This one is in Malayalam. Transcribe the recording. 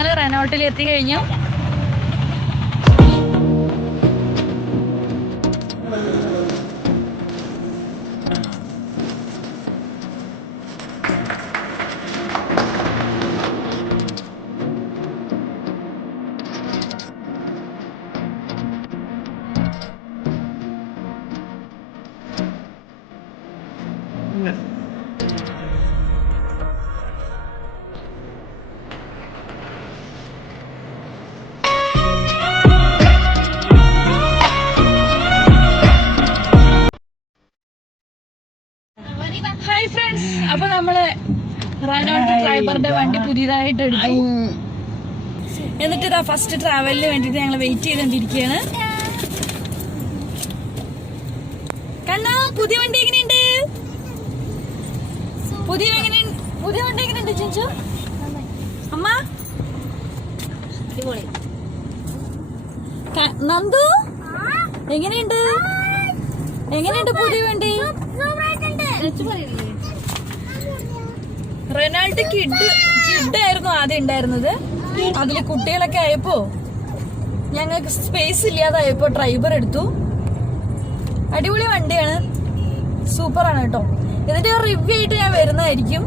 ഞങ്ങൾ റെനോട്ടിൽ എത്തിക്കഴിഞ്ഞു. ഹായ് ഫ്രണ്ട്സ്, അപ്പൊ നമ്മള് റെനോൾട്ട് ഡ്രൈവറുടെ വണ്ടി പുതിയതായിട്ട് എടുത്തു. എന്നിട്ട് ഇതാ ഫസ്റ്റ് ട്രാവലിന് വേണ്ടിട്ട് ഞങ്ങൾ വെയിറ്റ് ചെയ്തോണ്ടിരിക്കുകയാണ്. കണ്ണാ, പുതിയ വണ്ടി എങ്ങനെയുണ്ട്? പുതിയ വണ്ടി എങ്ങനെയുണ്ട് ചിഞ്ചു? അമ്മ നന്ദു എങ്ങനെയുണ്ട് പുതിയ വണ്ടി? റെനാൾട്ട് കിഡായിരുന്നു ആദ്യം ഉണ്ടായിരുന്നത്. അതില് കുട്ടികളൊക്കെ ആയപ്പോ ഞങ്ങൾക്ക് സ്പേസ് ഇല്ലാതായപ്പോ ഡ്രൈവർ എടുത്തു. അടിപൊളി വണ്ടിയാണ്, സൂപ്പറാണ് കേട്ടോ. ഇതിന്റെ റിവ്യൂ ആയിട്ട് ഞാൻ വരുന്നതായിരിക്കും.